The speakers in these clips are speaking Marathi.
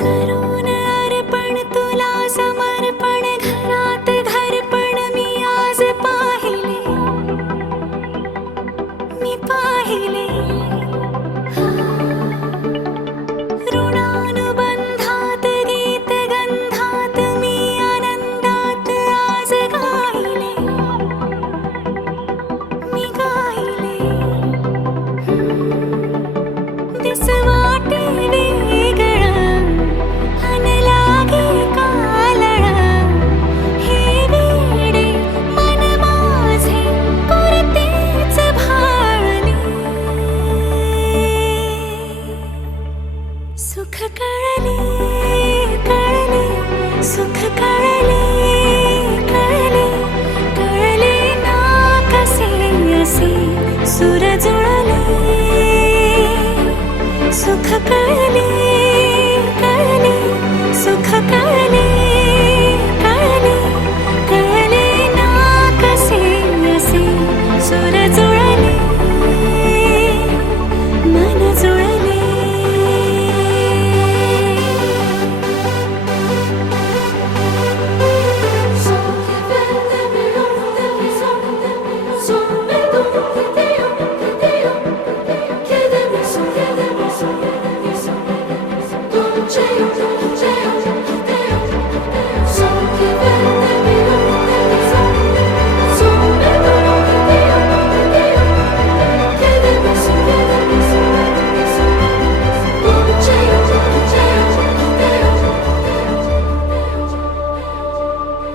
करून अर्पण तुला समर्पण घरात घरपण मी आज पाहिले ऋणानुबंधात गीत गंधात मी आनंदात आज गायले दिस वाटे वेगळं अन लागे कालळं हे वेडे मन माझे पुरतेच भाळले सुख कळले सुख कळले ना कसे असे सुर जुळले सुख कळले सुख कळले ना कसे असे सुर जुळले मन जुळले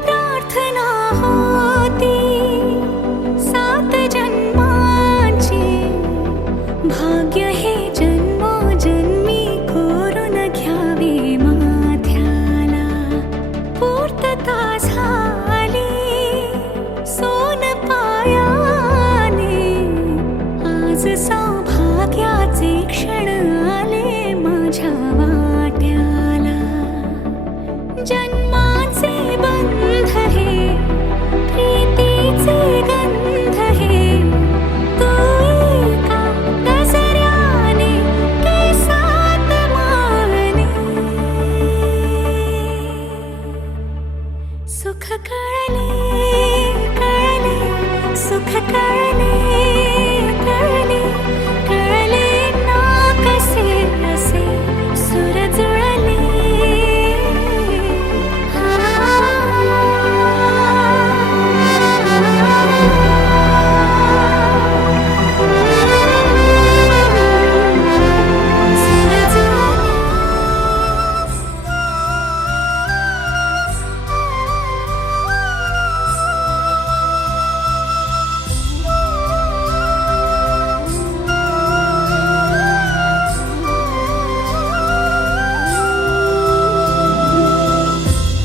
प्रार्थना होती 7 जन्माची भाग्य हे जन्मोजन्मी कोरून घ्यावे माथ्याला पूर्तता झाली सोन पायाने आज सौभाग्याचे क्षण आले माझ्या वाट्याला जन्माचे बंध हे प्रीतीचे गंध हे तू एका नजऱ्याने केसात मारणे सुख कळले सुख कळले ना कसे असे सुर जुळले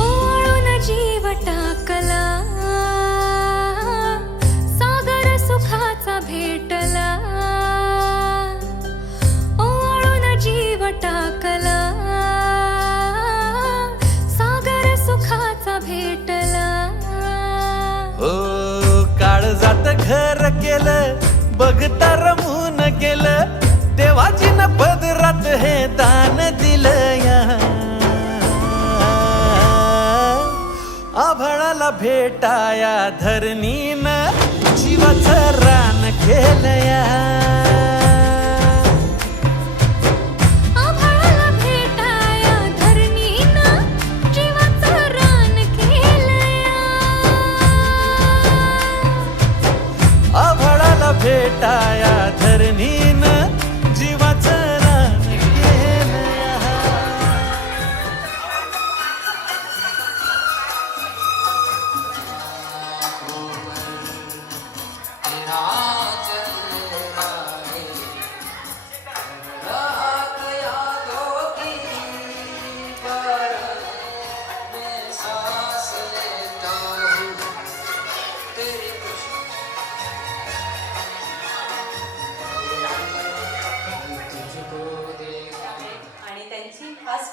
ओळून जीव टाकला सागर सुखाचा भेटला ओळून जीव टाकला सागर सुखाचा भेटला हो काळजात घर केलं बघता रमून गेलं देवाजीनं पदरात हे दान दिलं या आभाळाला भेटाया धरणीनं जीवाचं रान केलं या आभाळाला भेटाया धरणीनं जीवाचं रान केलंया आभाळाला भेटाया धरणीनं जीवाचं रान केलं या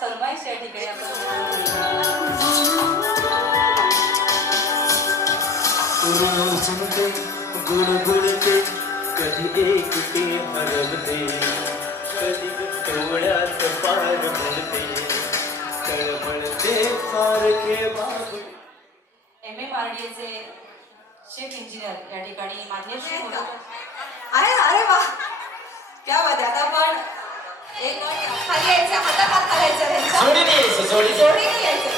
फरमाईश या ठिकाणी आपण सुनते गुणगुणते कधी एकटे हरवते कधी डोळ्यात पार म्हणते कळमळते सारखे बाबू MMRDA चे चीफ इंजिनियर या ठिकाणी मान्यश्री अरे अरे वा क्या बात आहे. आता पण एक खाली यायचं हातात हात घालायचं त्यांच्या. जोडीने यायचं, जोडीने. जोडीने यायचं.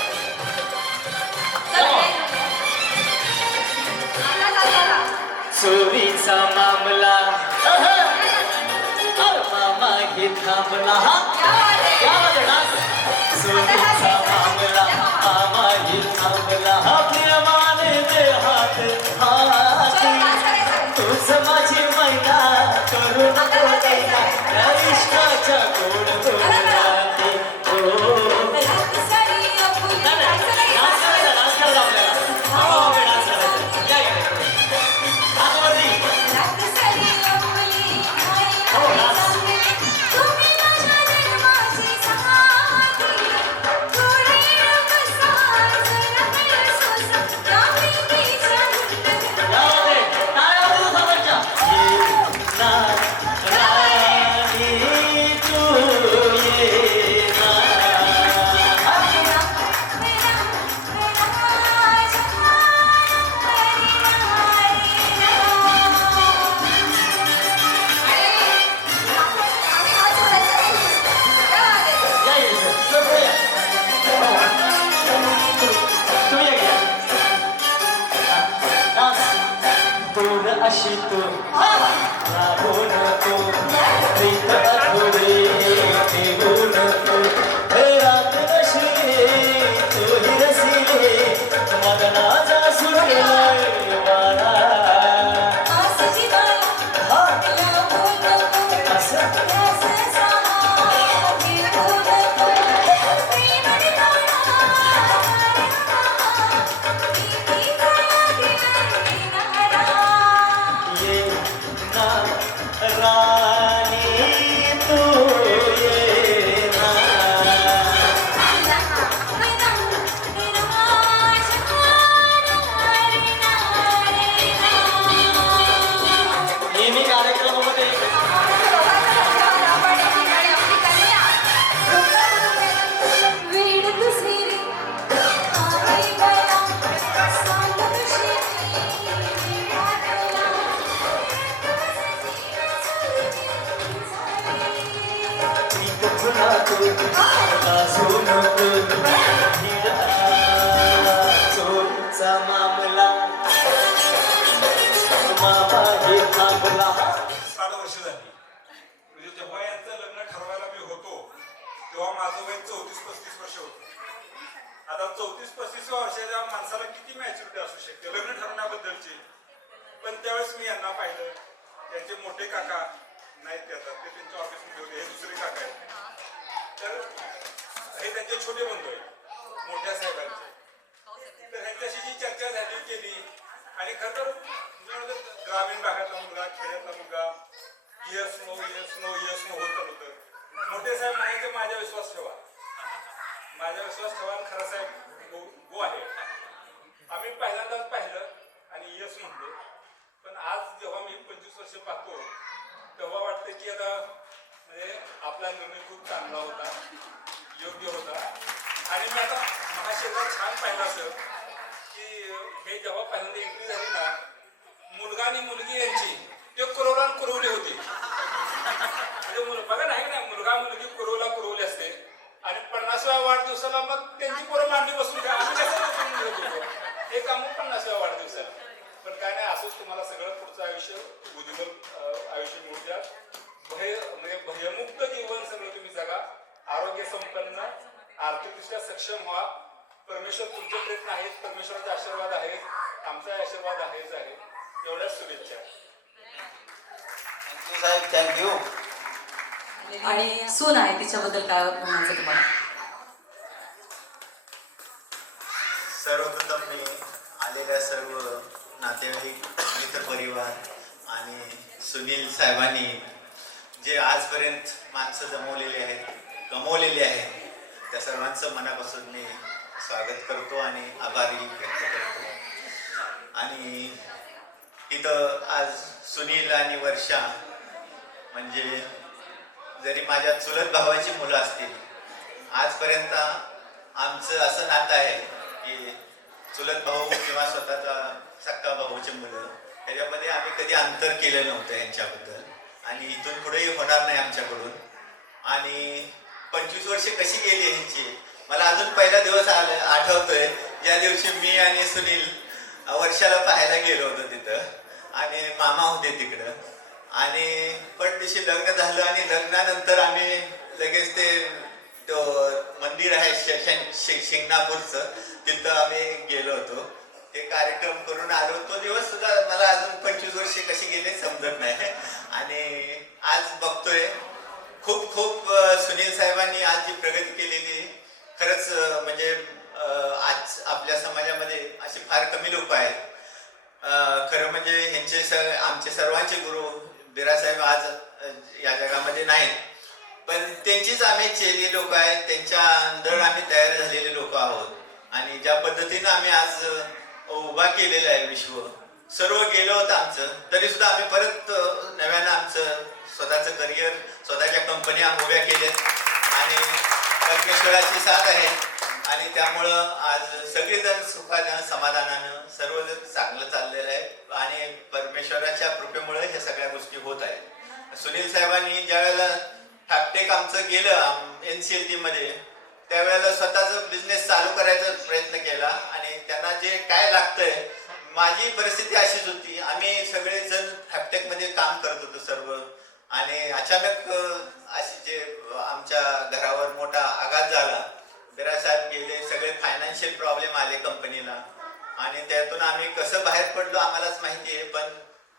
चला, हातात हात घाला. चोरीचा मामला मामा हे थांबला क्या बात आहे. चोरीचा मामला मामा हे थांबला प्रेमाने दे हात चला, हाती डान्स करायचं. तुझ माझी मैना करू नको दैना या इश्काच्या गोड गोडाते रात सारी अपुरी जायचं नाही. डान्स करायचा आपल्याला डान्स करायचा या इकडे. हात वरती. रात सारी अपुरी हो, डान्स. तुम्ही माझ्या जन्माची साथी. थोडी रमसा, जरा कळसोसा, या प्रीतीच्या गुंडगीत. यामध्ये टाळ्या वाजवू सर्वांच्या. ये ना राणी तू ये ना. या इकडे. सर्व या. तुम्ही या घ्या. डान्स. दूर अशी तू राहू नको प्रीत अधुरे ठेवू नको हे रात नशिले तू हिरसिले मदनाचा सुरलाय वारा असं ये ना राणी तू ये ना. नेहमी कार्यक्रमामध्ये वीड दुसरी आई बया सांग कशी प्रीत तुला तू लाजू नको हिरा चोरीचा मामला मामा हे थांबला. 60 वर्ष झाली. म्हणजे जेव्हा यांचं लग्न ठरवायला मी होतो तेव्हा माझं वय 34-35 वर्ष होतं. आता 34-35 वर्षाच्या माणसाला किती मॅच्युरिटी असू शकते लग्न ठरवण्याबद्दलची. पण त्यावेळेस मी यांना पाहिलं. त्यांचे मोठे काका नाहीत ते आता ते त्यांच्या ऑफिसमध्ये होते. हे दुसरे काका आहेत. तर हे त्यांचे छोटे बंधू आहेत मोठ्या साहेबांचे. तर ह्यांच्याशी जी चर्चा झाली केली आणि खरं तर ग्रामीण भागातला मुलगा खेड्यातला मुलगा yes no yes no yes no होत होतं. मोठे साहेब म्हणायचे माझ्या विश्वास ठेवा माझ्या विश्वास ठेवा आणि खरं साहेब गो आहे. आम्ही पहिल्यांदाच पाहिलं आणि यस म्हणलो. पण आज जेव्हा मी 25 वर्ष पाहतो तेव्हा वाटतं की आता म्हणजे आपला निर्णय खूप चांगला होता योग्य होता. आणि मी आता महाक्षेत्रात छान पाहिलं असं की हे जेव्हा पहिल्यांदा एंट्री झाली ना मुलगा आणि मुलगी यांची ते कुरवला आणि कुरवली होती. म्हणजे बघा नाही ना मुलगा मुलगी कुरवली असते आणि 50व्या वाढदिवसाला मग त्यांची पोरं मांडी बसून घ्या आम्ही कसं बसून घेत होतो हे काम 50व्या वाढदिवसाला. पण काय नाही असंच तुम्हाला सगळं पुढचं आयुष्य उज्ज्वल आयुष्य मिळू द्या. म्हणजे भयमुक्त जीवन सगळं तुम्ही जगा. आरोग्य संपन्न आर्थिकदृष्ट्या सक्षम व्हा. परमेश्वर तुमचे प्रयत्न आहेत. परमेश्वराचे आशीर्वाद आहेत. आमचा आशीर्वाद आहेच आहे. एवढ्याच शुभेच्छा. थँक्यू साहेब थँक्यू. आणि सून आहे तिच्याबद्दल काय म्हणायचं तुम्हाला. सर्वप्रथम मी आलेल्या सर्व नातेवाईक मित्रपरिवार आणि सुनील साहेबांनी जे आजपर्यंत माणसं जमवलेली आहेत कमवलेली आहेत त्या सर्वांचं मनापासून मी स्वागत करतो आणि आभारही व्यक्त करतो. आणि इथं आज सुनील आणि वर्षा म्हणजे जरी माझ्या चुलत भावाची मुलं असतील, आजपर्यंत आमचं असं नातं आहे की चुलत भाऊ किंवा स्वतःचा सक्का भाऊची मुलं त्याच्यामध्ये आम्ही कधी अंतर केलं नव्हतं यांच्याबद्दल आणि इथून पुढेही होणार नाही आमच्याकडून. आणि 25 वर्षे कशी गेली यांची मला अजून पहिला दिवस आठवतोय, ज्या दिवशी मी आणि सुनील वर्षाला पाहायला गेलो होतो तिथं आणि मामा होते तिकडं. आणि दिवशी लग्न झालं आणि लग्नानंतर आम्ही लगेच तो मंदिर आहे शिंगणापूरचं, तिथं आम्ही गेलो होतो. ते कार्यक्रम करून आलो. तो दिवस सुद्धा मला अजून 25 वर्षे कशी गेले समजत नाही. आणि आज बघतोय खूप खूप सुनील साहेबांनी आज जी प्रगती केलेली खरंच म्हणजे आज आपल्या समाजामध्ये असे फार कमी लोक आहेत. खरं म्हणजे ह्यांचे आमचे सर्वांचे गुरु बिरासाहेब आज या जगामध्ये नाहीत, पण त्यांचीच आम्ही चेली लोक आहेत, त्यांच्या अंदर आम्ही तयार झालेले लोक आहोत. आणि ज्या पद्धतीनं आम्ही आज उभा केलेला आहे विश्व, सर्व गेलं होतं आमचं, तरी सुद्धा आम्ही परत नव्यानं आमचं स्वतःचं करिअर, स्वतःच्या कंपन्या उभ्या केल्यात आणि परमेश्वराची साथ आहे. आणि त्यामुळं आज सगळेजण सुखानं समाधानानं सर्वजण चांगलं चाललेलं आहे आणि परमेश्वराच्या कृपेमुळे हे सगळ्या गोष्टी होत आहेत. सुनील साहेबांनी ज्या वेळेला ठाकटेक आमचं गेलं NCLT मध्ये, त्यावेळेला स्वतःचा बिझनेस चालू करायचा प्रयत्न केला आणि त्यांना जे काय लागतंय, माझी परिस्थिती अशीच होती, आम्ही सगळेजण ठाकटेक मध्ये काम करत होतो सर्व. आणि अचानक असे जे आमच्या घरावर मोठा आघात झाला, बिरासाहेब गेले, सगळे फायनान्शियल प्रॉब्लेम आले कंपनीला आणि त्यातून आम्ही कसं बाहेर पडलो आम्हालाच माहिती आहे. पण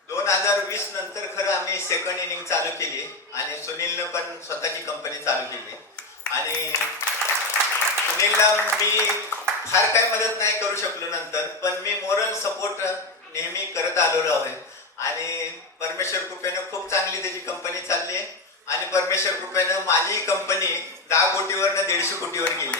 2020 नंतर खरं आम्ही सेकंड इनिंग चालू केली आणि सुनीलनं पण स्वतःची कंपनी चालू केली. आणि सुनीलला मी फार काही मदत नाही करू शकलो नंतर, पण मी मोरल सपोर्ट नेहमी करत आलेलो आहे. आणि परमेश्वर कृपेनं खूप चांगली त्याची कंपनी चालली आहे आणि परमेश्वर कृपेनं माझी कंपनी 10 कोटीवरनं 150 कोटीवर गेली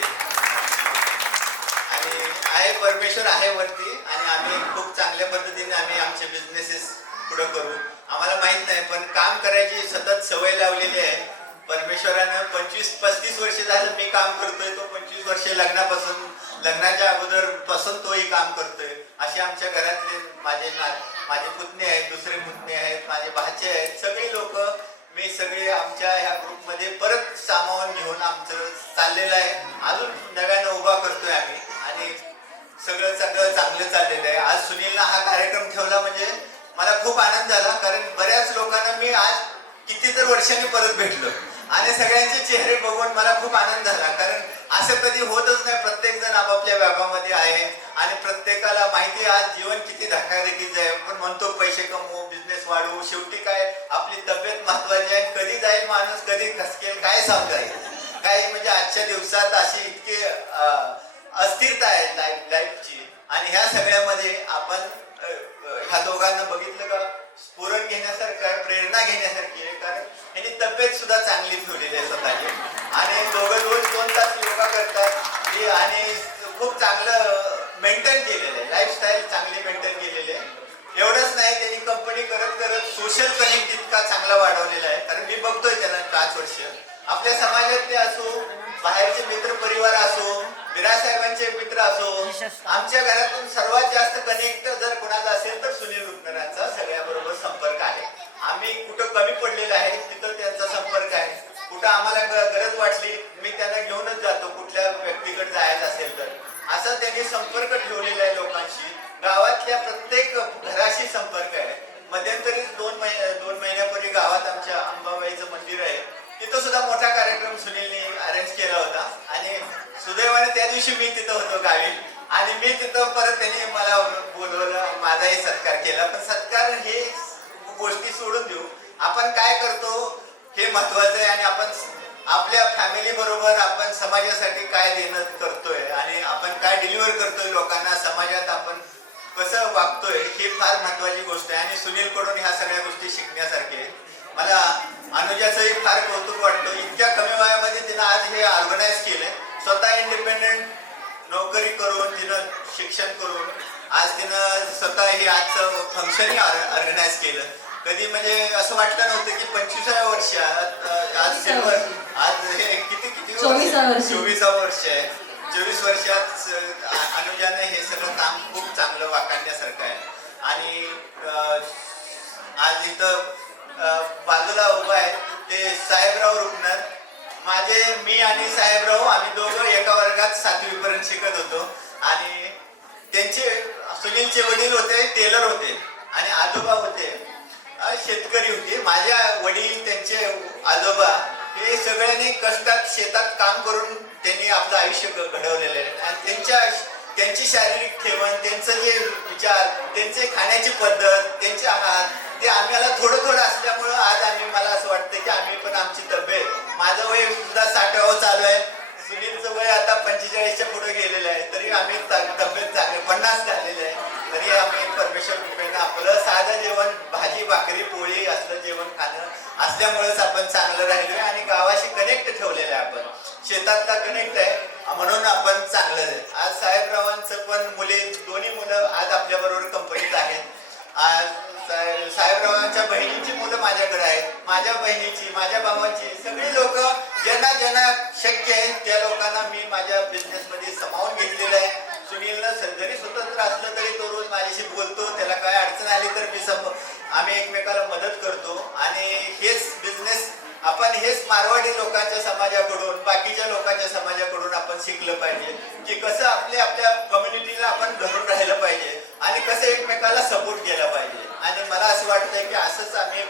आणि आहे परमेश्वर आहे वरती. आणि आम्ही खूप चांगल्या पद्धतीने आम्ही आमचे बिझनेसेस पुढे करू. आम्हाला माहित नाही, पण काम करायची सतत सवय लावलेली आहे. परमेश्वरानं 25-35 वर्ष झालं मी काम करतोय, तो 25 वर्षे लग्नाच्या अगोदर पासून तोही काम करतोय. असे आमच्या घरातले माझे पुतणे आहेत, दुसरे पुतणे आहेत, माझे भाचे आहेत, सगळे लोक मी सगळे आमच्या ह्या ग्रुपमध्ये परत सामावून घेऊन आमचं चाललेलं आहे. अजून नव्यानं उभा करतोय आम्ही आणि सगळं चांगलं चाललेलं आहे. आज सुनीलनं हा कार्यक्रम ठेवला म्हणजे मला खूप आनंद झाला, कारण बऱ्याच लोकांना मी आज कितीतर वर्षांनी परत भेटलो आणि सगळ्यांचे चेहरे बघून मला खूप आनंद झाला. कारण असं कधी होतच नाही, प्रत्येक जण आपापल्या व्यापामध्ये आहे आणि प्रत्येकाला माहिती आहे आज जीवन किती धकाधकीचं आहे. पण म्हणतो पैसे कमवू, बिझनेस वाढवू, शेवटी काय आपली तब्येत महत्वाची आहे. कधी जाईल माणूस, कधी खसकेल काय सांगता येईल. काय म्हणजे आजच्या दिवसात अशी इतकी अस्थिरता आहे लाईफची. आणि ह्या सगळ्यामध्ये आपण ह्या दोघांना बघितलं का स्फुरण घेण्यासारखं आहे, प्रेरणा घेण्यासारखी आहे. कारण यांनी तब्येत सुद्धा चांगली ठेवलेली आहे स्वतःची आणि दोघं रोज 2 तास योगा करतात आणि खूप चांगलं मेंटेन केलेलं आहे, लाईफस्टाईल चांगली मेंटेन केलेली आहे. एवढंच नाही, त्यांनी कंपनी करत करत सोशल कनेक्ट इतका चांगला वाढवलेला आहे. कारण मी बघतोय त्यांना 5 वर्ष आपल्या समाजातले असो, बाहेरचे मित्र परिवार असो, बिरासाहेबांचे मित्र असो, आमच्या घरातून सर्वात जास्त कनेक्ट जर कोणाचा असेल तर सुनील रुपनरांचा सगळ्याबरोबर संपर्क आहे. आम्ही कुठं कमी पडलेलं आहे तिथं त्यांचा संपर्क आहे. कुठं आम्हाला गरज वाटली मी त्यांना घेऊनच जातो, कुठल्या व्यक्तीकडे जायचं असेल तर. असा त्यांनी संपर्क ठेवलेला आहे लोकांशी. गावातल्या प्रत्येक घराशी संपर्क आहे. मध्यंतरी 2 महिन्यापूर्वी गावात आमच्या अंबाबाईचं मंदिर आहे, तिथं सुद्धा मोठा कार्यक्रम सुनीलने अरेंज केला होता आणि सुदैवाने त्या दिवशी मी तिथं होतो गावी आणि मी तिथं परत त्यांनी मला बोलवलं, माझाही सत्कार केला. पण सत्कार हे गोष्टी सोडून देऊ, आपण काय करतो हे महत्वाचं आहे आणि आपण आपल्या फॅमिली बरोबर आपण समाजासाठी काय देणं करतोय आणि आपण काय डिलिव्हर करतोय लोकांना, समाजात आपण कसं वागतोय हे फार महत्वाची गोष्ट आहे. आणि सुनील कडून ह्या सगळ्या गोष्टी शिकण्यासारखे आहे. मला अनुजाचंही फार कौतुक वाटतं, इतक्या कमी वयामध्ये तिनं आज हे ऑर्गनाईज केलंय. तिनं शिक्षण करून आज तिनं स्वतः हे आजचं फंक्शनही ऑर्गनाईज केलं. कधी म्हणजे असं वाटलं नव्हतं की 25व्या वर्षात आज सिल्वर आज हे किती 24व्या वर्षी. 24वं वर्ष आहे. 24 वर्षात अनुजाने हे सगळं काम खूप चांगलं वाखाणण्यासारखं आहे. आणि आज इथं बाजूला उभं आहे ते साहेबराव रुपनर. मी आणि साहेबराव आम्ही दोघं एका वर्गात 7वी पर्यंत शिकत होतो. आणि त्यांचे सुनीलचे वडील होते टेलर होते आणि आजोबा होते शेतकरी होते. माझ्या वडील त्यांचे आजोबा हे सगळ्यांनी कष्टात शेतात काम करून त्यांनी आपलं आयुष्य घडवलेलं आहे. आणि त्यांची शारीरिक ठेवण, त्यांचं जे विचार, त्यांचे खाण्याची पद्धत, त्यांचे आहार ते आम्हाला थोडं असल्यामुळं आज मला असं वाटतं की आम्ही पण आमची तब्येत, माझं वय सुद्धा 60वं चालू आहे, सुनीलचं वय आता 45च्या पुढे गेलेलं आहे, तरी आम्ही तब्येत चांगली 50 झालेली आहे. तरी आम्ही परमेश्वर कृपेनं आपलं साधं जेवण, भाजी भाकरी पोळी असलं जेवण खाणं असल्यामुळेच आपण चांगलं राहिलोय आणि गावाशी कनेक्ट ठेवलेलं आहे. आपण शेतातला कनेक्ट आहे म्हणून आपण चांगलं आहे. आज साहेबरावांचं पण दोन्ही मुलं आज आपल्या बरोबर कंपनीत आहेत. आज साहेबरावांच्या बहिणीची मुलं माझ्याकडे आहेत, माझ्या बहिणीची, माझ्या भावाची, सगळी लोक ज्यांना शक्य आहे त्या लोकांना मी माझ्या बिझनेसमध्ये सामावून घेतलेलं आहे. सुनीलनं जरी स्वतंत्र असलं तरी तो रोज माझ्याशी बोलतो, त्याला काय अडचण आली तर आम्ही एकमेकाला मदत करतो. आणि हेच बिझनेस हेच मारवाडी लोकांच्या समाजाकडून, बाकीच्या लोकांच्या समाजाकडून आपण शिकलं पाहिजे की कसं आपल्या कम्युनिटीला आपण धरून राहिलं पाहिजे आणि कसं एकमेकाला सपोर्ट केला पाहिजे. आणि मला असं वाटतंय की असंच आम्ही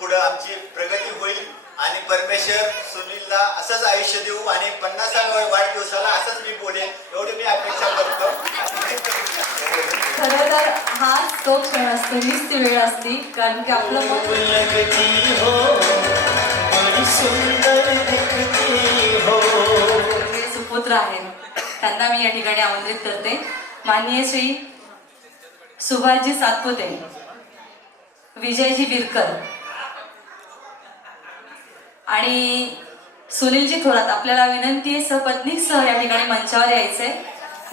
पुढं आमची प्रगती होईल आणि परमेश्वर सुनीलला असंच आयुष्य देऊ आणि 50व्या वाढदिवसाला असंच मी बोलेन एवढी मी अपेक्षा करतो. खरं तर हा तो क्षण असतो, हीच ती वेळ असते, कारण की आपलं मन लगती हो बड़ी सुंदर दिखती हो. जे सुपुत्र आहेत त्यांना मी या ठिकाणी आमंत्रित करते. माननीय श्री सुभाषजी सातपुते, विजयजी विरकर आणि सुनीलजी थोरात, आपल्याला विनंती आहे सपत्नीसह या ठिकाणी मंचावर यायचंय.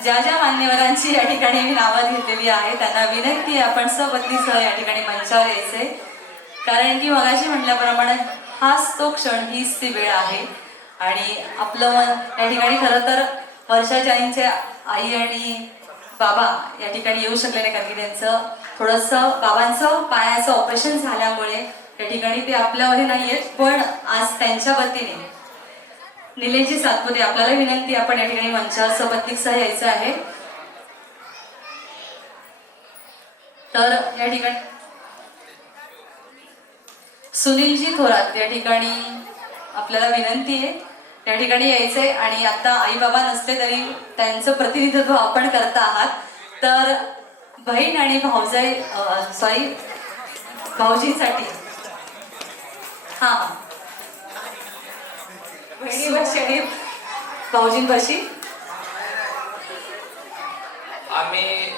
ज्या मान्यवरांची या ठिकाणी मी नावं घेतलेली आहे त्यांना विनंती आहे आपण सपत्नीसह या ठिकाणी मंचावर यायचंय. कारण की मगाशी म्हटल्याप्रमाणे हाच तो क्षण, हीच ती वेळ आहे. आणि आपलं मन या ठिकाणी खरं तर वर्षाच्या आईंच्या आई आणि बाबा या ठिकाणी येऊ शकले नाही, कारण की त्यांचं थोडंसं बाबांचं पायाचं ऑपरेशन झाल्यामुळे या ठिकाणी ते आपल्यामध्ये नाही आहेत. पण आज त्यांच्या वतीने निलेशजी सातपुते आपल्याला विनंती, आपण या ठिकाणी मंचावर सपत्नीकसह यायचं आहे. तर या ठिकाणी सुनीलजी थोरात या ठिकाणी आपल्याला विनंती आहे या ठिकाणी यायचंय. आणि आता आई बाबा नसले तरी त्यांचं प्रतिनिधित्व आपण करता आहात. तर बहीण आणि भाऊजाई भाऊजींसाठी हा बहिणीपाशी आणि भाऊजींपाशी आम्ही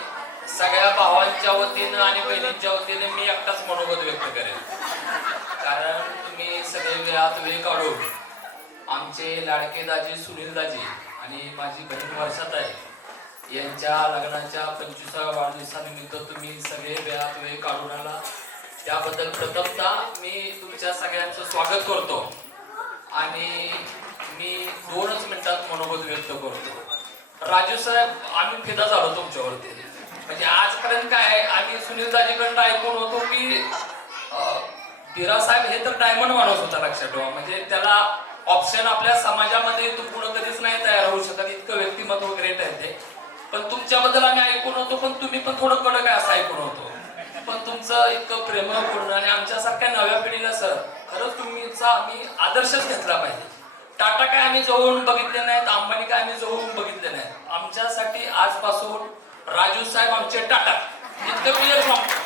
सगळ्या भावांच्या वतीनं आणि बहिणींच्या वतीनं मी एकटाच मनोगत व्यक्त करेन. कारण तुम्ही सगळे वेळात वेळ काढून आमचे लाडके दाजी सुनील दाजी आणि माझी बहीण वर्षाताई यांच्या लग्नाच्या 25व्या वाढदिवसानिमित्त तुम्ही सगळे वेळात वेळ काढून आला, त्याबद्दल प्रथमतः मी तुमच्या सगळ्यांचं स्वागत करतो. आणि मी 2च मिनिटात मनोगत व्यक्त करतो. राजू साहेब, आम्ही फिदा झालो तुमच्यावरती. म्हणजे आजपर्यंत काय आम्ही सुनील दाजीकडून ऐकून होतो की बिरा साहेब हे तर डायमंड माणूस होता, लक्षात ठेवा. म्हणजे त्याला ऑप्शन आपल्या समाजामध्ये तो पुढे कधीच नाही तयार होऊ शकत, इतकं व्यक्तिमत्व ग्रेट आहे ते. पण तुमच्याबद्दल आम्ही ऐकून होतो, पण तुम्ही पण थोडं कडक आहे असं ऐकून होतो. पण तुमचं इतकं प्रेमपूर्ण आणि आमच्यासारख्या नव्या पिढीला सर खरंच तुमचा आम्ही आदर्शच घेतला पाहिजे. टाटा काय आम्ही जवळून बघितले नाहीत, अंबानी काय आम्ही जवळून बघितले नाहीत. आमच्यासाठी आजपासून राजू साहेब आमचे टाटा, इतकं क्लिअर सांगतो.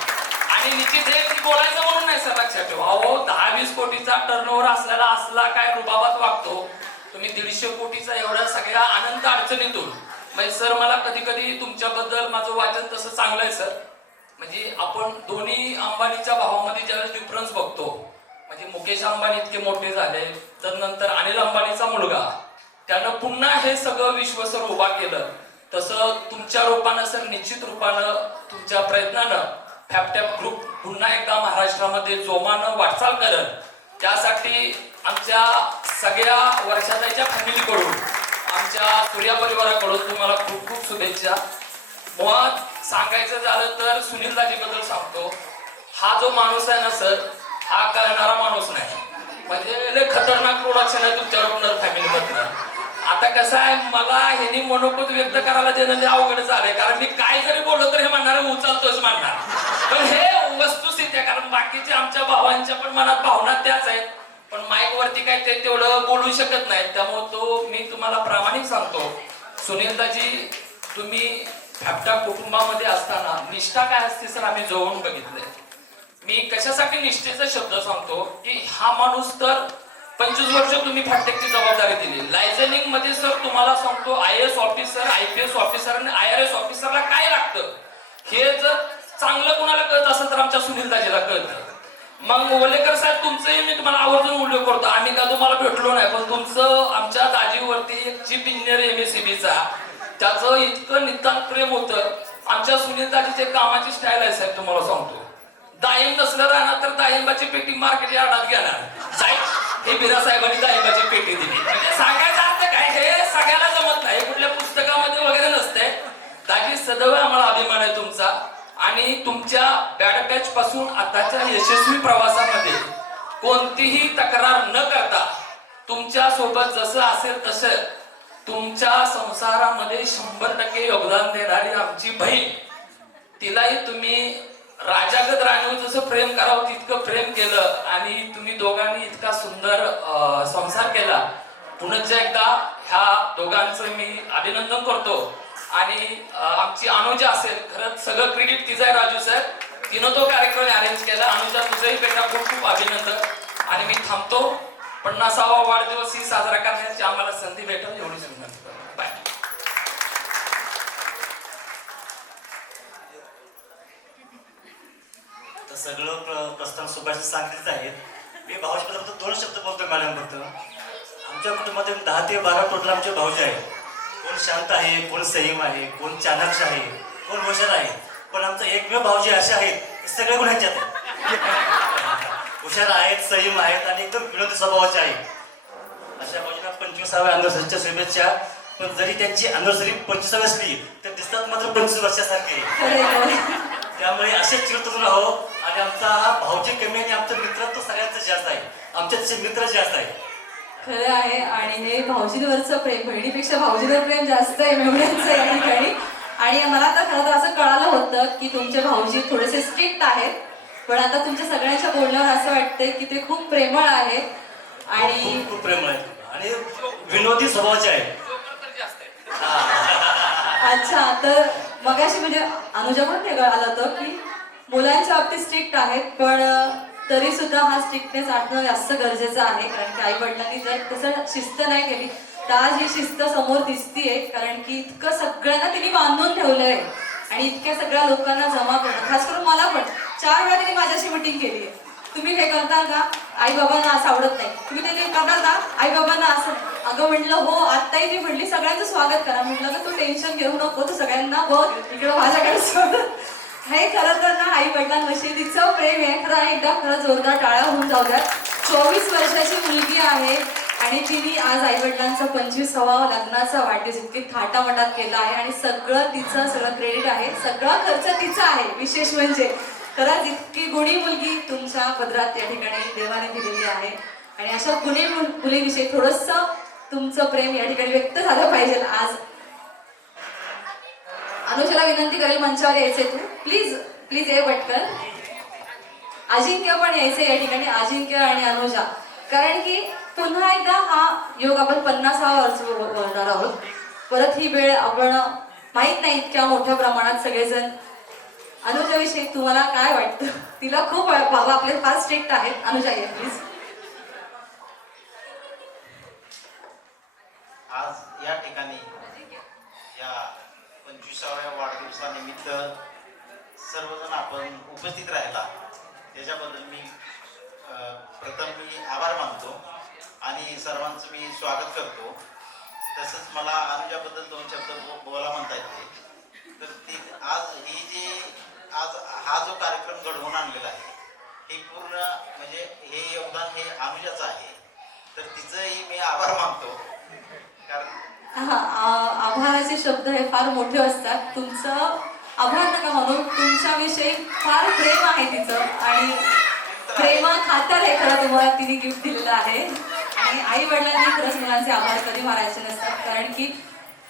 आणि निश्चित हे बोलायचं म्हणून नाही सर, लक्षात ठेवा. अहो 10-20 कोटीचा टर्नओव्हर असलेला असला काय रुबाबात वागतो, तुम्ही 150 कोटीचा एवढ्या सगळ्या अनंत अडचणीतून. म्हणजे सर मला कधी कधी तुमच्याबद्दल माझं वाचन तसं चांगलं आहे सर. म्हणजे आपण दोन्ही अंबानीच्या भावामध्ये ज्यावेळेस डिफरन्स बघतो, म्हणजे मुकेश अंबानी इतके मोठे झाले, तर नंतर अनिल अंबानीचा मुलगा, त्यानं पुन्हा हे सगळं विश्व सर उभा केलं. तसं तुमच्या रूपानं सर, निश्चित रूपानं तुमच्या प्रयत्नानं फॅपटॅप ग्रुप पुन्हा एकदा महाराष्ट्रामध्ये जोमानं वाटचाल करेल, त्यासाठी आमच्या सगळ्या वर्षाताईच्या फॅमिलीकडून, आमच्या सूर्या परिवाराकडून तुम्हाला खूप खूप शुभेच्छा. मुळात सांगायचं झालं तर सुनील दाजीबद्दल सांगतो. हा जो माणूस आहे ना सर, हा करणारा माणूस नाही, म्हणजे लय खतरनाक प्रोडक्शन आहे तुमच्या रुग्ण फॅमिलीमधनं. आता कसं आहे, मला ह्यांनी मनोगत व्यक्त करायला देणं लय अवघड झालंय, कारण मी काय जरी बोललो तर हे म्हणणार उचलतोच म्हणणार, पण हे वस्तुस्थिती आहे. कारण बाकीच्या आमच्या भावांच्या पण मनात भावना त्याच आहेत, पण माईक वरती काय ते तेवढं बोलू शकत नाहीत. त्यामुळे तो मी तुम्हाला प्रामाणिक सांगतो, सुनीलदाजी, तुम्ही फॅपटा कुटुंबामध्ये असताना निष्ठा काय असते सर आम्ही जवळून बघितलंय. मी कशासाठी निष्ठेचा शब्द सांगतो की हा माणूस तर 25 वर्ष तुम्ही फॅक्टरीची जबाबदारी दिली. लायझनिंग मध्ये सर तुम्हाला सांगतो, IAS ऑफिसर, IPS ऑफिसर आणि IRS ऑफिसरला काय लागतं हे जर चांगलं कुणाला कळत असेल तर आमच्या सुनीलदाजीला कळतं. मग वलेकर साहेब, तुमचंही मी तुम्हाला आवर्जून उल्लेख करतो. आम्ही का तुम्हाला भेटलो नाही, पण तुमचं आमच्या दाजीवरती एक चीफ इंजिनियर MSCBचा, त्याचं इतकं नितांत प्रेम होतं. आमच्या सुनीलदाजीचे कामाची स्टाईल आहे साहेब, तुम्हाला सांगतो. दायम नसलं राहणार तर दायंबाची पेटी मार्केट यार्डात घेणार साहेब, हे बिरा साहेबांनी दायंबाची पेटी दिली. म्हणजे सांगायचं अर्थ काय, हे सगळ्याला जमत नाही, कुठल्या पुस्तकामध्ये वगैरे नसतंय. दाजी, सदैव आम्हाला अभिमान आहे तुमचा, आणि तुमच्या बॅड पॅच पासून आताच्या यशस्वी प्रवासामध्ये कोणतीही तक्रार न करता तुमच्या सोबत जसं असेल तसं तुमच्या संसारामध्ये 100% योगदान देणारी आमची बहीण, तिलाही तुम्ही राजागत राणीवर जसं प्रेम करावं तितकं प्रेम केलं, आणि तुम्ही दोघांनी इतका सुंदर संसार केला. पुन्हा एकदा ह्या दोघांचं मी अभिनंदन करतो. आणि आमची अनुजा असेल, खरंच सगळं क्रेडिट तिचं आहे राजू सर, तिनं तो कार्यक्रम अरेंज केला. अनुजा, तुझंही बेटा खूप खूप अभिनंदन. आणि मी थांबतो. 50वा वाढदिवस ही साजरा करण्याची आम्हाला संधी भेटेल एवढीच विनंती करतो. बाय. तर सगळं प्रस्थान सुभाष सांगतेच आहेत. मी भाऊजीबद्दल फक्त 2 शब्द बोलतोय मॅडमबद्दल. आमच्या कुटुंबात 10 ते 12 टोटल आमचे भाऊजी आहेत. कोण शांत आहे, कोण संयम आहे, कोण चाणाक्ष आहे, कोण हुशार आहे, पण आमचं एकमेव भाऊजी असे आहेत सगळ्या गुणांच्यात हुशार आहेत, संयम आहेत आणि एकदम विनोदी स्वभावाचे आहेत. अशा भाऊजींना 25व्या अॅनिव्हर्सरीच्या शुभेच्छा. पण जरी त्यांची अॅनिव्हर्सरी 25 असली तर दिसतात मात्र 25 वर्षासारखे. त्यामुळे असे चिरतून राहो. आणि आमचा हा भाऊजी कमी आणि आमचं मित्रत्व सगळ्यांचं जास्त आहे, आमच्या तसे मित्र जास्त आहेत. खरं आहे. आणि हे भाऊजींवरचं प्रेम, बहिणीपेक्षा भाऊजीवर प्रेम जास्त आहे मेवण्यांचं या ठिकाणी. आणि मला तर खरं तर असं कळालं होतं की तुमचे भाऊजी थोडेसे स्ट्रिक्ट आहेत, पण आता तुमच्या सगळ्यांच्या बोलण्यावर असं वाटतंय की ते खूप प्रेमळ आहेत. आणि खूप प्रेमळ आहेत आणि विनोदी स्वभावाचे आहेत. अच्छा, तर मगाशी म्हणजे अनुजा पण ते कळालं होतं की मुलांच्या बाबतीत स्ट्रिक्ट आहेत, पण तरी सुद्धा हा स्ट्रिक्टनेस असणं जास्त गरजेचं आहे. कारण की आई वडिलांनी जर तसं शिस्त नाही केली तर आज ही शिस्त समोर दिसतीये. कारण की इतकं सगळ्यांना तिने बांधून ठेवलंय आणि इतक्या सगळ्या लोकांना जमा करणं, खास करून मला पण 4 वेळा तिने माझ्याशी मिटिंग केली आहे. तुम्ही हे करताल का, आई बाबांना असं आवडत नाही, तुम्ही ते करताल का, आई बाबांना असं. अगं म्हटलं हो, आत्ताही ती म्हटली सगळ्यांचं स्वागत करा. म्हटलं का तू टेन्शन घेऊ नको, तू सगळ्यांना बघ इकडं माझ्याकडे स्वागत. हे खरं तर ना आई वडिलांविषयी तिचं प्रेम आहे. खरं एकदा खरं जोरदार टाळ्या होऊन जाऊ द्या. 24 वर्षाची मुलगी आहे आणि तिने आज आई वडिलांचा 25वा लग्नाचा वाढदिवस इतकी थाटामाटात केला आहे आणि सगळं तिचं सगळं क्रेडिट आहे, सगळा खर्च तिचा आहे. विशेष म्हणजे खरंच इतकी गुणी मुलगी तुमच्या पदरात या ठिकाणी देवाने दिलेली आहे. आणि अशा गुणी मुलीविषयी थोडंसं तुमचं प्रेम या ठिकाणी व्यक्त झालं पाहिजे. आज अनुजाला विनंती करेल मंचावर यायचे, तू प्लीज प्लीज ये पटकन. अजिंक्य पण यायचे या ठिकाणी, अजिंक्य आणि अनुजा. कारण की पुन्हा एकदा हा योग आपण 50वा वर्ष बोलणार आहोत. परत ही वेळ आपण माहित नाही इतक्या मोठ्या प्रमाणात सगळेजण. अनुजाविषयी तुम्हाला काय वाटतं? तिला खूप बाबा आपले फार स्ट्रिक्ट आहेत. अनुजा ये प्लीज. आज या ठिकाणी या 25व्या वाढदिवसानिमित्त सर्वजण आपण उपस्थित राहिला त्याच्याबद्दल मी प्रथम आभार मानतो आणि सर्वांचं मी स्वागत करतो. तसंच मला अनुजाबद्दल 2 शब्द बोला म्हणता येते. तर ती आज हा जो कार्यक्रम घडवून आणलेला आहे हे पूर्ण म्हणजे हे योगदान हे अनुजाचं आहे. तर तिचंही मी आभार मानतो. कारण हा आभाराचे शब्द हे फार मोठे असतात. तुमचं आभार नका म्हणून, तुमच्याविषयी फार प्रेम आहे तिचं आणि प्रेमा खातर हे खरं तुम्हाला तिने गिफ्ट दिलेलं आहे. आणि आई वडिलांनी खरंच मुलांचे आभार कधी मारायचे नसतात, कारण की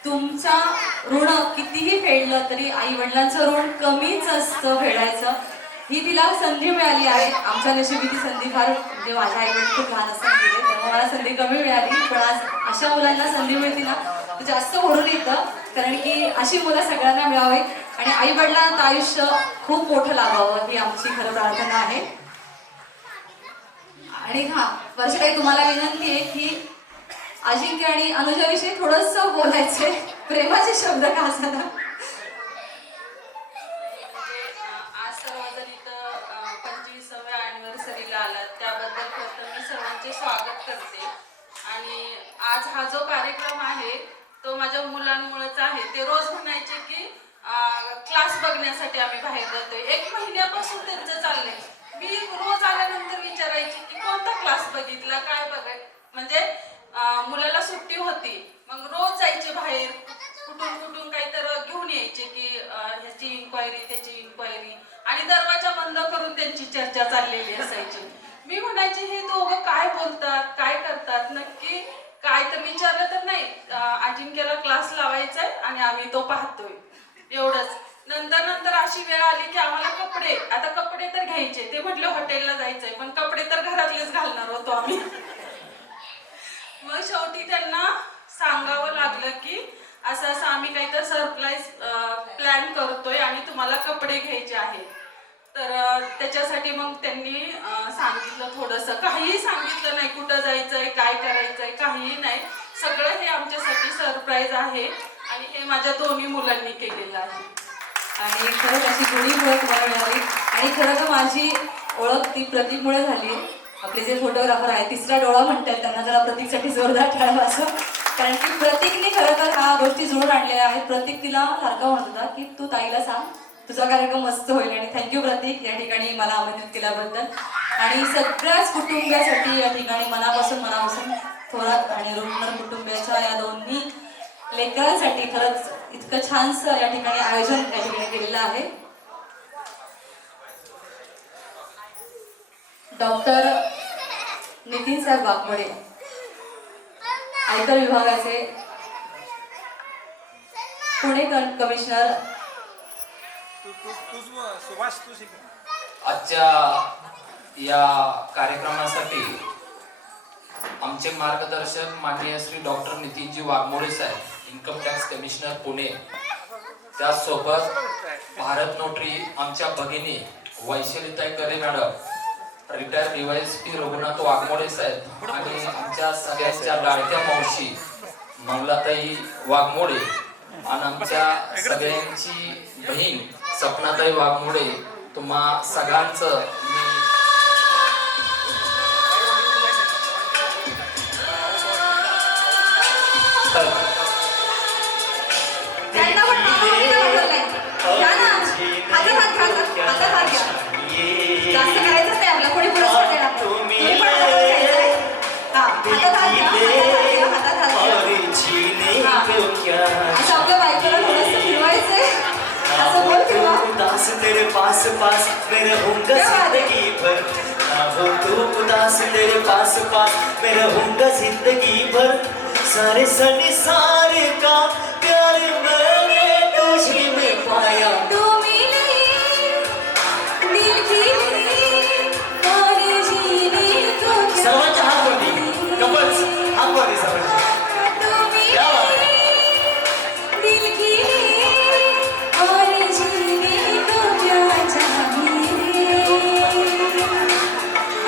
तुमच्या ऋण कितीही फेडलं तरी आई वडिलांचं ऋण कमीच असतं फेडायचं. ही तिला संधी मिळाली आहे. आमच्या नशिबी ती संधी फार म्हणजे माझ्या आई वडील खूप लहान असताना गेले तेव्हा मला संधी कमी मिळाली, पण आज अशा मुलांना संधी मिळते ना ते जास्त ओढून येतं, कारण की अशी मुलं सगळ्यांना मिळावी आणि आई वडिलांना आयुष्य खूप मोठं लाभावं ही आमची खरं प्रार्थना आहे. आणि वर्षाताई तुम्हाला विनंती आहे की अजिंक्य आणि अनुजाविषयी थोडंसं बोलायचंय, प्रेमाचे शब्द का असतात. आज सर्वजण इथं 25व्या अॅनिव्हर्सरीला आलात त्याबद्दल प्रथम मी सर्वांचे स्वागत करते. आणि आज हा जो कार्यक्रम आहे तो माझ्या मुलांमुळेच आहे. ते रोज म्हणायचे की क्लास बघण्यासाठी आम्ही बाहेर जातोय. 1 महिन्यापासून त्यांचं चाललंय. मी रोज आल्यानंतर विचारायची की कोणता क्लास बघितला, काय बघाय, म्हणजे मुलाला सुट्टी होती मग रोज जायचे बाहेर, कुठून काहीतरी घेऊन यायचे की ह्याची इन्क्वायरी त्याची इन्क्वायरी, आणि दरवाजा बंद करून त्यांची चर्चा चाललेली असायची. मी म्हणायचे हे दोघं काय बोलतात, काय करतात नक्की, काय तर विचारलं तर नाही, अजिंक्यला क्लास लावायचाय आणि आम्ही तो पाहतोय एवढंच. नंतर अशी वेळ आली की आम्हाला कपडे तर घ्यायचे. ते म्हटलं हॉटेलला जायचंय, पण कपडे तर घरातलेच घालणार होतो आम्ही. मग शेवटी त्यांना सांगावं लागलं की असं आम्ही काहीतरी सरप्राईज प्लॅन करतोय आणि तुम्हाला कपडे घ्यायचे आहेत. तर त्याच्यासाठी मग त्यांनी सांगितलं थोडंसं, काहीही सांगितलं नाही, कुठं जायचंय, काय करायचंय, काहीही नाही. सगळं हे आमच्यासाठी सरप्राईज आहे आणि हे माझ्या दोन्ही मुलांनी केलेलं आहे. आणि खरंच अशी गोडी ओळख मला मिळाली. आणि खरं तर माझी ओळख ती प्रतीकमुळे झाली. आपले जे फोटोग्राफर आहे, 3रा डोळा म्हणतात, त्यांना जरा प्रतीकसाठी जोरदार ठरावं असं, कारण की प्रतीकने खरं तर ह्या गोष्टी जुळून आणलेल्या आहेत. प्रतीक तिला सारखं म्हणत होता की तू ताईला सांग तुझा कार्यक्रम मस्त होईल. आणि थँक्यू प्रतीक या ठिकाणी मला आमंत्रित केल्याबद्दल. आणि सगळ्याच कुटुंबियासाठी या ठिकाणी मनापासून थोरात आणि रुग्ण कुटुंबियाच्या या दोन्ही लेकरांसाठी खरंच इतकं छानसं या ठिकाणी आयोजन या ठिकाणी केलेलं आहे. डॉक्टर नितीन साहेब वाघमोडे, आयकर विभागाचे पुणे कमिशनर. आजच्या या कार्यक्रमासाठी आमचे मार्गदर्शक माननीय श्री डॉक्टर नितीनजी वाघमोडे साहेब, इन्कम टॅक्स कमिशनर पुणे, त्याचसोबत भारत नोटरी आमच्या भगिनी Vaishalitai Kare madam, retired DYSP Raghunath Waghmode साहेब, आणि आमच्या सगळ्यांच्या लाडक्या मावशी मंगलाताई वाघमोडे, आणि आमच्या सगळ्यांची बहीण सपनाताई वाघमोडे. तुम्हा सगळ्यांचं मी त्यांना पण घ्या ना, हातात घ्या. जास्त करायचंच नाही आपल्याला, कोणी पुरस्कार देणार नाही. तुम्ही पण हातात घ्यायचंय. हातात हात घ्या. असं आपल्या बायकोला थोडंसं फिरवायचंय, असं बोल फिरवा. उदास तेरे पास पास मैं रहूंगा जिंदगी भर, ना हो तू उदास तेरे पास पास मैं रहूंगा जिंदगी भर. सारे संसार का प्यार मैंने तुझी में पाया. तुम्ही नहीं, दिल की नहीं, और जीने को क्या सर्वांच्या हातवरती कपल्स हातवरती सर्वांच्या. तुम्ही क्या बात है. नहीं, दिल की नहीं, और जीने को क्या चाहिए.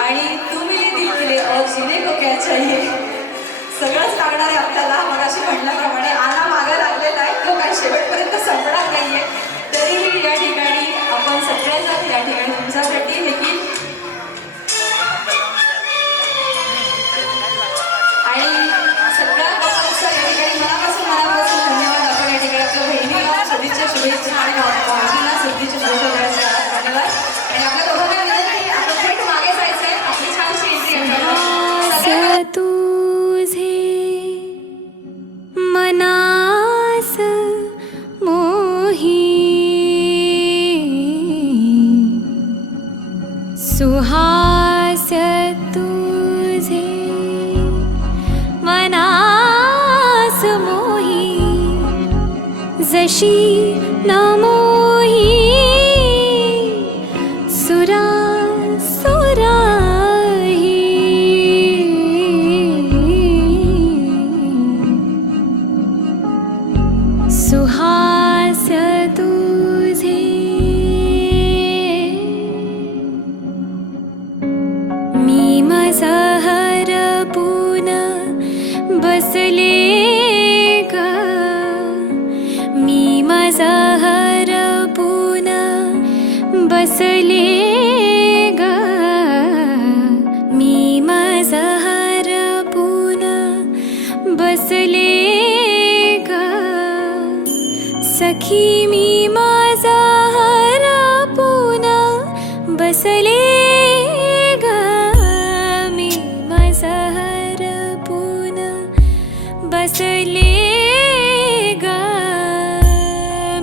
आणि तुम्ही दिल केले और जीने को क्या चाहिए. सगळंच लागणार आहे आपल्याला. मगाशी म्हटल्याप्रमाणे आना मागा लागलेला आहे, तो काही शेवटपर्यंत संपणार नाहीये. तरीही या ठिकाणी आपण सगळ्यांना या ठिकाणी तुमच्यासाठी हे की आणि सगळ्या लोकांचं या ठिकाणी मला वशी नमोही सुरा सुहास तुझे मी मजहर पुन बसले ग मी मजहर पुन बसले ग मी मजहर पुन बसले ग सखी मी मजहर पुन बसले ग मी मजहर पुन बसले ग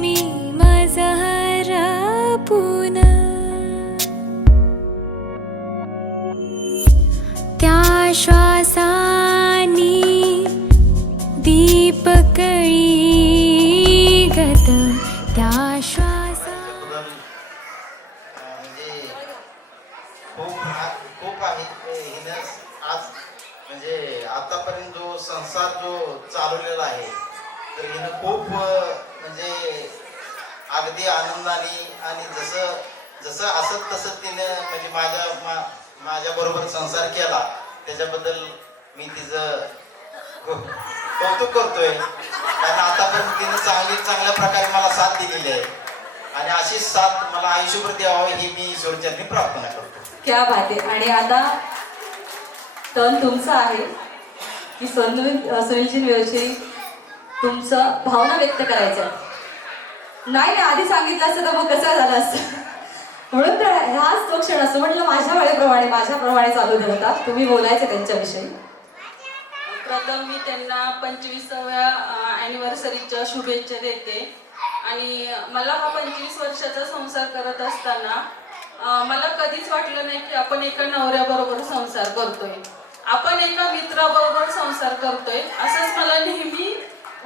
मी मजहर पुन त्या श्वासानी दीपकळी गत त्या श्वासा म्हणजे खूप आहे हिनं आज म्हणजे आतापर्यंत जो संसार जो चालवलेला आहे तर हिनं खूप म्हणजे अगदी आनंदाने आणि जसं असत तसं तिनं म्हणजे माझ्या बरोबर संसार केला त्याच्याबद्दल मी तिचं कौतुक करतोय कारण आतापर्यंत तिनं चांगल्या प्रकारे मला साथ दिलेली आहे आणि अशीच साथ मला आयुष्यभर द्यावं ही मी ईश्वरचरणी प्रार्थना करतो. क्या बात आहे. आणि आता टर्न तुमचा आहे की सुनीलजी व्यवस्थित तुमचं भावना व्यक्त करायचं. नाही आधी सांगितलं असतं तर मग कसं झालं असतं म्हणून तर हाच तो क्षण असतो. म्हटलं माझ्याप्रमाणे चालू ठेवतात तुम्ही बोलायचं त्यांच्याविषयी. प्रथम मी त्यांना 25व्या ॲनिव्हर्सरीच्या शुभेच्छा देते. आणि मला हा 25 वर्षाचा संसार करत असताना मला कधीच वाटलं नाही की आपण एका नवऱ्याबरोबर संसार करतोय, आपण एका मित्राबरोबर संसार करतोय असंच मला नेहमी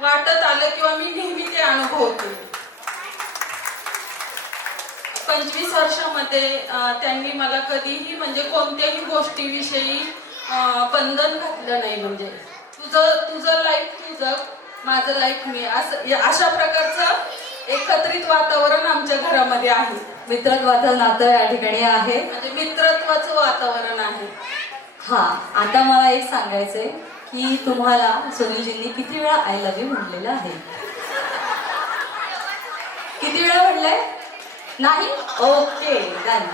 वाटत आलं किंवा मी नेहमी ते अनुभवते. 25 वर्षामध्ये त्यांनी मला कधीही म्हणजे कोणत्याही गोष्टीविषयी बंधन घातलं नाही. म्हणजे तुझं लाईफ तुझं, माझं लाईफ मी, असं अशा प्रकारचं एकत्रित वातावरण आमच्या घरामध्ये आहे. मित्रत्वाचं नातं या ठिकाणी आहे. म्हणजे मित्रत्वाचं वातावरण आहे. हा आता मला एक सांगायचंय की तुम्हाला सुनीलजींनी किती वेळा आय लव्ह यू म्हणलेलं आहे? किती वेळा म्हणलंय? नाही? Okay done.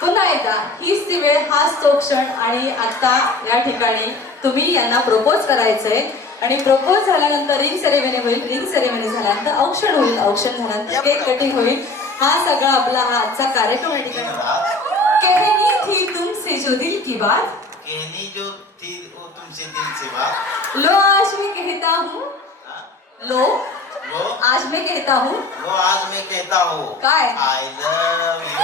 पुन्हा एकदा हीच ती वेळ, हाच तो क्षण. आणि आता या ठिकाणी तुम्ही यांना प्रपोज करायचंय आणि प्रपोज झाल्यानंतर रिंग सेरेमनी होईल. रिंग सेरेमनी झाल्यानंतर औक्षण होईल. औक्षण झाल्यानंतर केक कटिंग होईल. हा सगळा आपला हा आजचा कार्यक्रम या ठिकाणी. कहनी थी तुमसे जो दिल की बात, कहनी जो थी वो तुमसे दिल से बात, लो आज मैं कहता हूँ, लो आज मैं कहता हूँ, वो आज मैं कहता हूँ काय? I love you.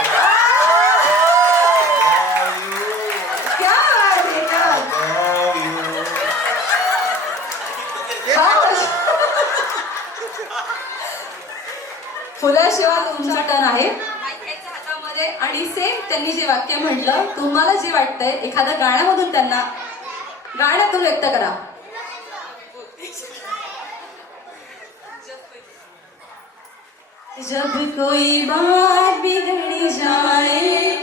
क्या बात है, क्या फुलाशिवाय तुमचा टर्न आहे हातामध्ये. आणि सेम त्यांनी जे वाक्य म्हटलं, तुम्हाला जे वाटतंय एखाद्या गाण्यामधून त्यांना गाण्यातून व्यक्त करा. जब कोई बात बिगड़ जाए,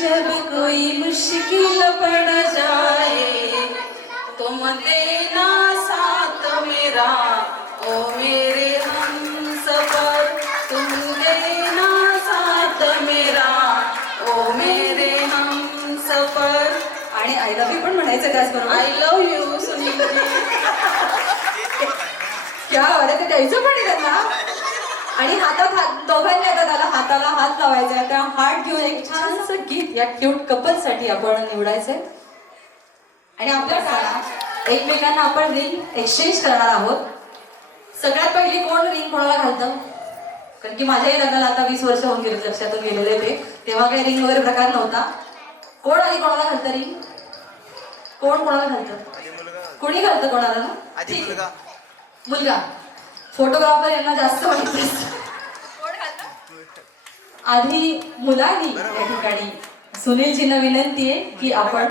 जब कोई मुश्किल पड़ जाए, तुम देना साथ मेरा ओ मेरे हमसफर, तुम देना साथ मेरा ओ मेरे हमसफर. आणि आय लव्ह यू पण म्हणायचं त्याचबरोबर. I love you Sunilji. क्या ते द्यायचं पण आहे त्यांना. आणि हातात दोघांनी आता त्याला हाताला हात लावायचा आहे. त्या हात घेऊन एक छानसं गीत या क्यूट कपलसाठी आपण निवडायचंय. आणि आपल्या काळात एकमेकांना आपण रिंग एक्सचेंज करणार आहोत. सगळ्यात पहिली कोण रिंग कोणाला घालतं? कारण की माझ्याही लग्नाला आता 20 वर्ष होऊन गेले, लक्षातून गेलेले ते. तेव्हा काही रिंग वगैरे प्रकार नव्हता. कोण आधी कोणाला घालतं रिंग? कोण कोणाला घालतं? कोणी घालतं कोणाला ना? ठीक आहे. मुलगा फोटोग्राफर यांना जास्त माहिती असतं. आधी मुलांनी या ठिकाणी सुनीलजींना विनंती आहे की आपण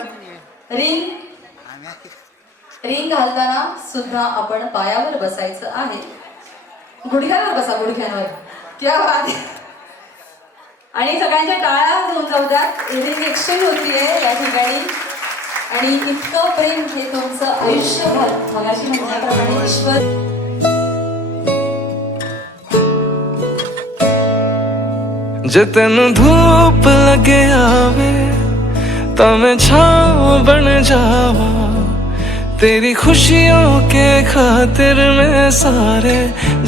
रिंग घालताना सुद्धा आपण पायावर बसायचं आहे. गुडघ्यावर बसा, गुडघ्यांवर. क्या बात आहे. आणि सगळ्यांच्या टाळ्या घेऊन जाऊ द्या. रिंग एक्सचेंज होतीये या ठिकाणी. आणि इतकं प्रेम हे तुमचं आयुष्यभर मगाशी म्हणण्याप्रमाणे ईश्वर जे तेन धूप लगे आवे ता मैं छाँव बन जावा, तेरी खुशियों के खातिर मैं सारे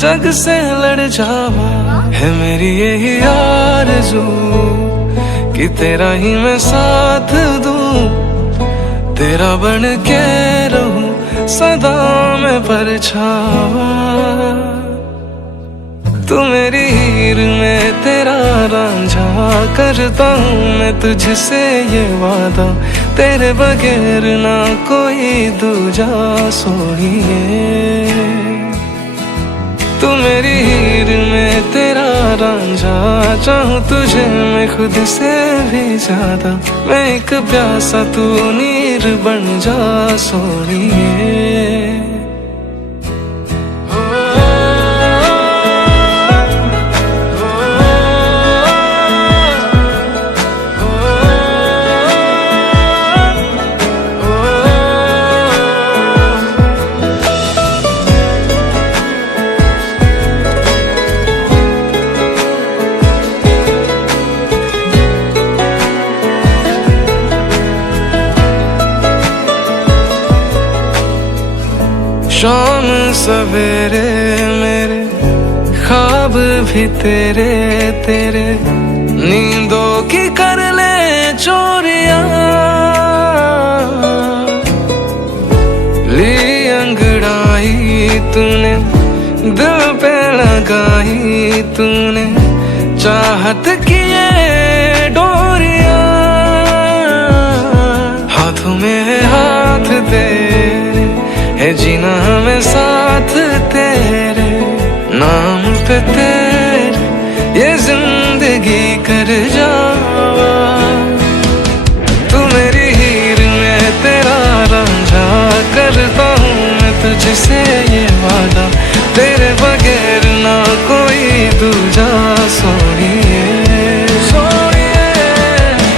जग से लड़ जावा. है मेरी यही आरज़ू कि तेरा ही मैं साथ दूं, तेरा बन के रहूं सदा मैं परछावा. तू मेरी हीर में तेरा रांझा, करता हूँ मैं तुझसे ये वादा, तेरे बगैर ना कोई दूजा सोनिए. तू मेरी हीर में तेरा रांझा, चाहूँ तुझे मैं खुद से भी ज्यादा, मैं एक प्यासा तू नीर बन जा सोनिए. शाम सवेरे मेरे ख्वाब भी तेरे तेरे, नींदों की कर ले चोरियां. ली अंगड़ाई तूने दिल पे लगाई, तूने चाहत की ये डोरियां. हाथों में हाथ तेरे है जीना हमें साथ तेरे, नाम पे तेरे ये जिंदगी कर जावा. तू मेरी हीर में तेरा रांझा, करता हूँ मैं तुझसे ये वादा, तेरे बगैर ना कोई दूजा सोनिए.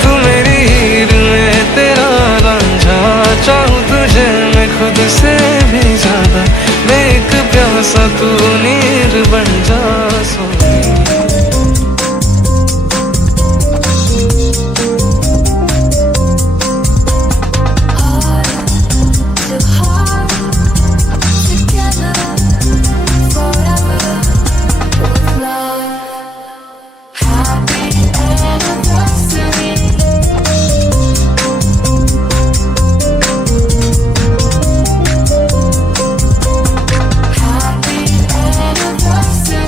तू मेरी हीर में तेरा रांझा, चाहूँ तुझे मैं खुद से भी ज्यादा, मैं एक प्यासा तू नीर बन जा सोनिए. Happy anniversary.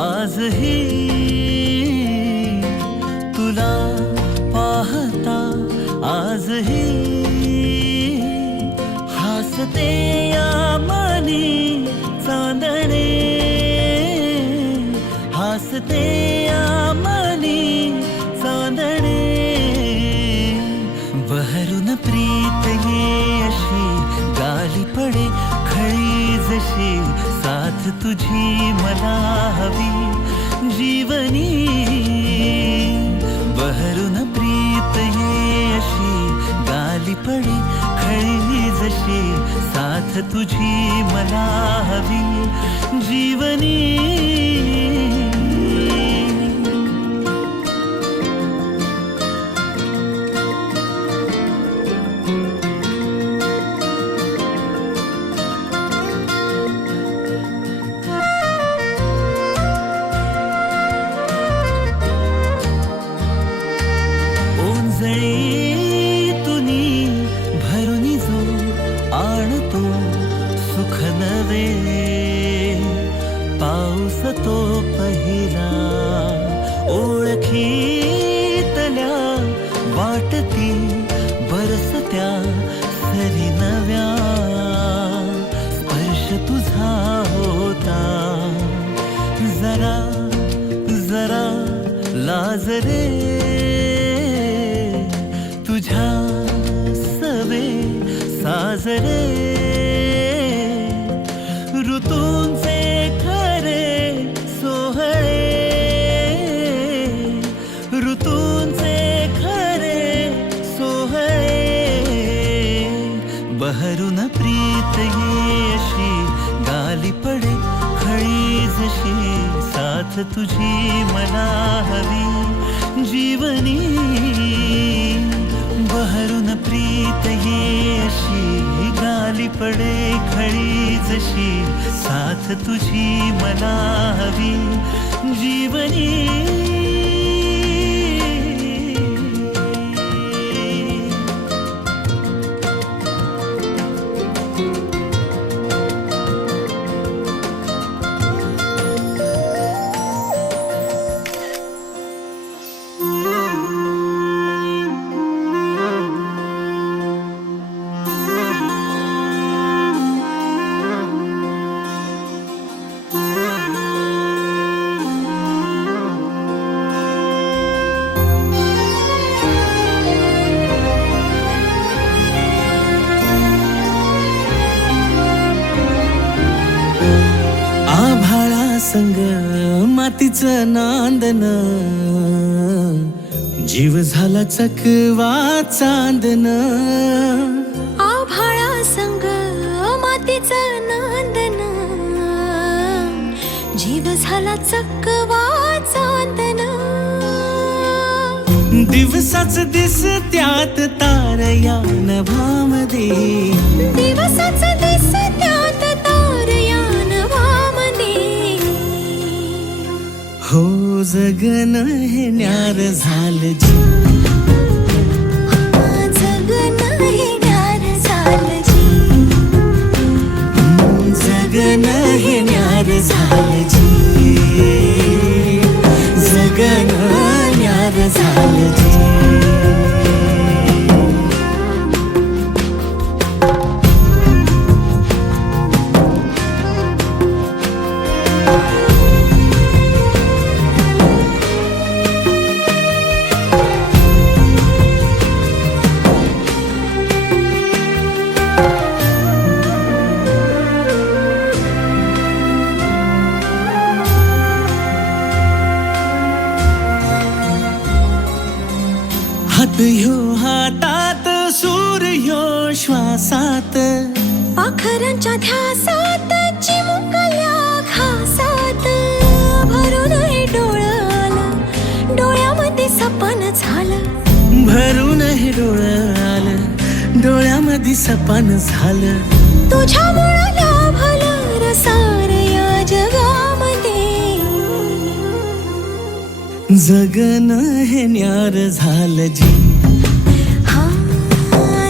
आजही तुला पाहता आजही हसते या मनी चांदणे हसते या मनी चांदणे बहरून प्रीत ये अशी गाली पडे खळी जशी साथ तुझी मला हवी जीवनी बहरून प्रीत ये अशी गाली पडे खळी जशी साथ तुझी मला हवी जीवनी तुनी भरुनी जो आणतो सुख नवे पाऊस तो पहिला ओळखीतल्या वाटती बरसत्या सरी नव्या स्पर्श तुझा होता जरा जरा लाज रे तुझ्या सवे साजरे ऋतूंचे खरे सोहळे ऋतूंचे खरे सोहळे बहरून प्रीत ये अशी गाली पडे खळी जशी साथ तुझी मला हवी जीवनी बहरून प्रीत ये अशी गाली पडे खळी जशी साथ तुझी मला हवी जीवनी संग मातीचं नांदन जीव झाला चकवा चांदन आभाळा संग मातीचं नांदन जीव झाला चकवा चांदन दिवसाच दिस त्यात तारया नभामध्ये दिवसाच दिस त्यात तारया नभामध्ये हो जगन हे न्यार झालं जी जगन हे न्यार झालं जी जगन हे न्यार झालं जी जगन न्यार झालं जी हात ह्यो हातात सूर्य श्वासात पाखरांच्या ध्यासात चिमुकल्या घासात भरून हे डोळं आलं डोळ्यामध्ये सपन झालं भरून हे डोळं आलं डोळ्यामध्ये सपन झालं तुझ्यामुळं लाभलं रसार या जगामध्ये जगन हे न्यार झालं जी हा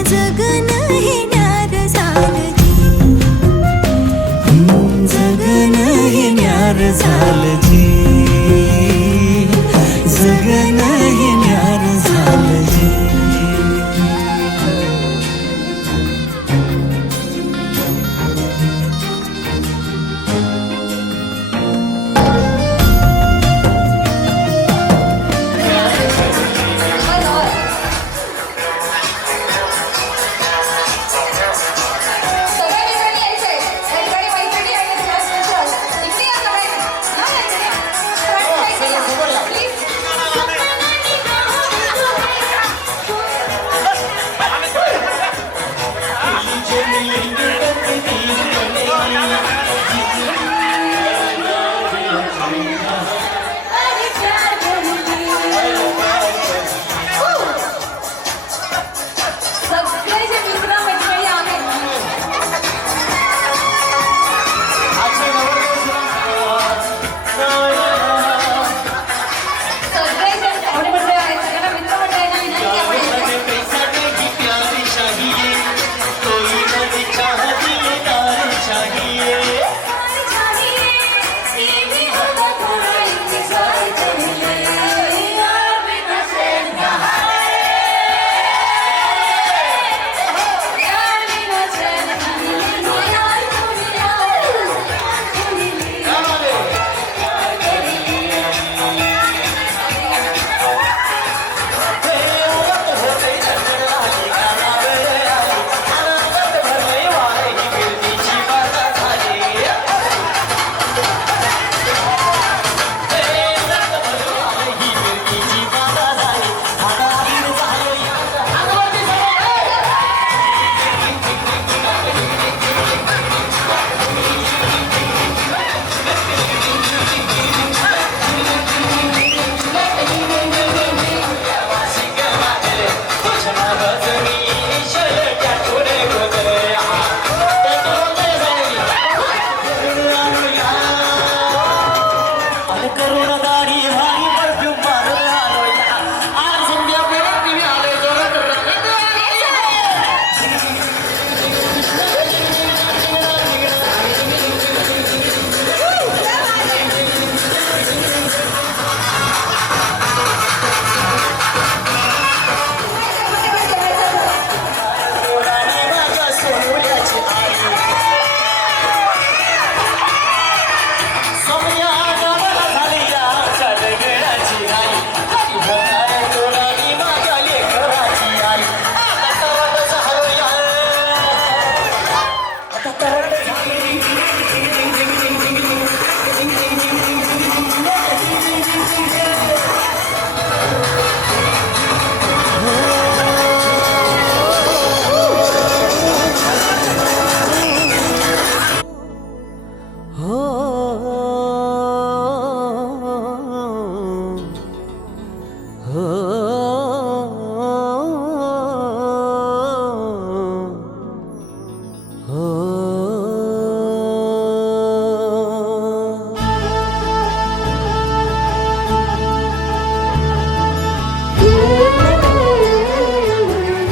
जगन हे न्यार झालं जी जगन हे न्यार न्यार झालं जी, जगणं हे न्यार झालं जी. सगळे जे मित्र मैत्रिणी आहेत सगळे जे पाहुणे मंडळी आहेत सगळ्यांना मित्र मंडळींना विनंती आपण येते. प्यार चाहिए, कोई नदी चाहती तार चाहिए.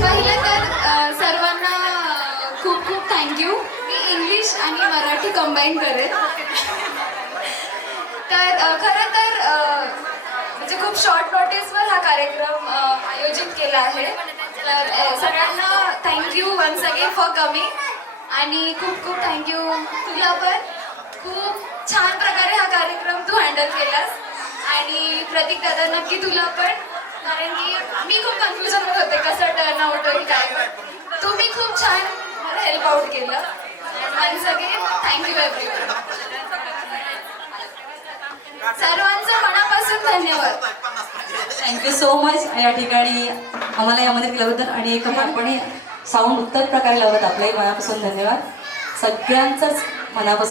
पहिलं तर सर्वांना खूप खूप थँक्यू. मी इंग्लिश आणि मराठी कंबाईन करेन. तर खरं तर म्हणजे खूप शॉर्ट नोटीसवर हा कार्यक्रम आयोजित केला आहे. तर सगळ्यांना thank you once again for coming आणि खूप खूप थँक्यू तुला पण. खूप छान प्रकारे हा कार्यक्रम तू हँडल केलास आणि प्रतीक दादा नक्की तुला पण, कारण की मी खूप कन्फ्युजन होत होते कसं टर्न आउट होईल काय, पण तुम्ही खूप छान मला हेल्प आउट केलं. Once again thank you everyone. सर्वांचं मनापासून धन्यवाद. थँक्यू सो मच या ठिकाणी आम्हाला यामध्ये केल्याबद्दल आणि एकपणपणे साऊंड उत्तम प्रकारे लावत आपल्याही मनापासून धन्यवाद. सगळ्यांचंच मनापासून